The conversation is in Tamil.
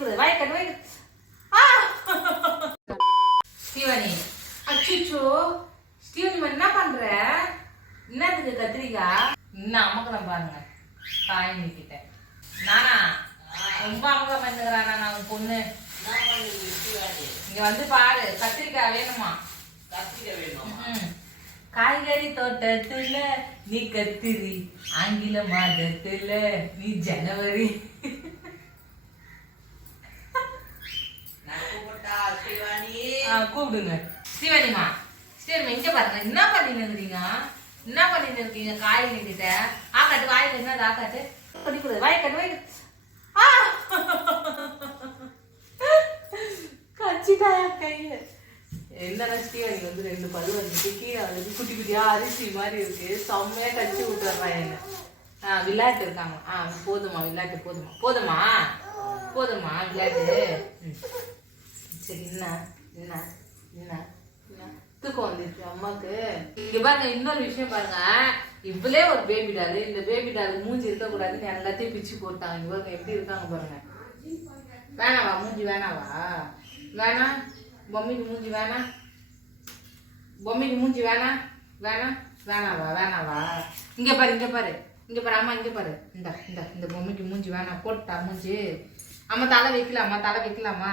கொடு வாய் கட்டு வாய் ஸ்ரீவாணி அச்சுச்சோ. ஸ்ரீவாணி என்ன பண்ற? என்னதுக்கு கத்திரிக்காய் இன்னும் அமக்கலாம் பாருங்க காய் கிட்ட நானா? ரொம்ப அமக்கம் பண்ணுகிறானா நான் உன் பொண்ணு. இங்க வந்து பாரு கத்திரிக்காய் வேணுமா? ம். காய்கறி தோட்டத்துல நீ கத்திரி ஆங்கில மாதத்துல நீ ஜனவரி ஆ, கூப்பிடுங்க. ஸ்ரீவாணிமா ஸ்ரீவாணி இங்க பாருங்க. என்ன பண்ணிட்டு இருக்கீங்க என்ன பண்ணிட்டு இருக்கீங்க? காய்கறி கிட்ட ஆக்காட்டு வாய் என்ன ஆக்காட்டு பண்ணி கொடு வாய் கட்டு வாய் ஆ. கச்சிட்டாயா கையில என்னடா ஸ்ரீவாணி வந்து ரெண்டு பல்லு வந்துட்டு கீழே வந்து குட்டி குட்டியா அரிசி மாதிரி இருக்கு. செம்மையா கச்சி விட்டுறான் என்ன. ஆ விளையாட்டு இருக்காங்க. ஆ போதுமா விளையாட்டு போதுமா. போதுமா? போதுமா விளையாட்டு? ம். சரி என்ன? என்ன? என்ன? என்ன? தூக்கம் வந்துச்சு அம்மாக்கு. இங்க பாருங்க இன்னொரு விஷயம் பாருங்க. இவ்வளே ஒரு பேபி டால் இந்த பேபி டால் மூஞ்சி இருக்க கூடாதுன்னு எல்லாத்தையும் பிச்சு போட்டாங்க. இங்க பாருங்க எப்படி இருக்காங்க பாருங்க. வேணாவா? மூஞ்சி வேணாவா? வேணாம் பொம்மைக்கு மூஞ்சி வேணாம் பொம்மைக்கு மூஞ்சி வேணாம் வேணாம் வேணாவா? வேணாவா? இங்க பாரு இங்க பாரு. இங்க பாரு அம்மா இங்க பாரு. இந்த இந்த இந்த பொம்மைக்கு மூஞ்சி வேணாம் போட்டா மூஞ்சி. அம்மா தலை வைக்கலாமா? தலை வைக்கலாமா?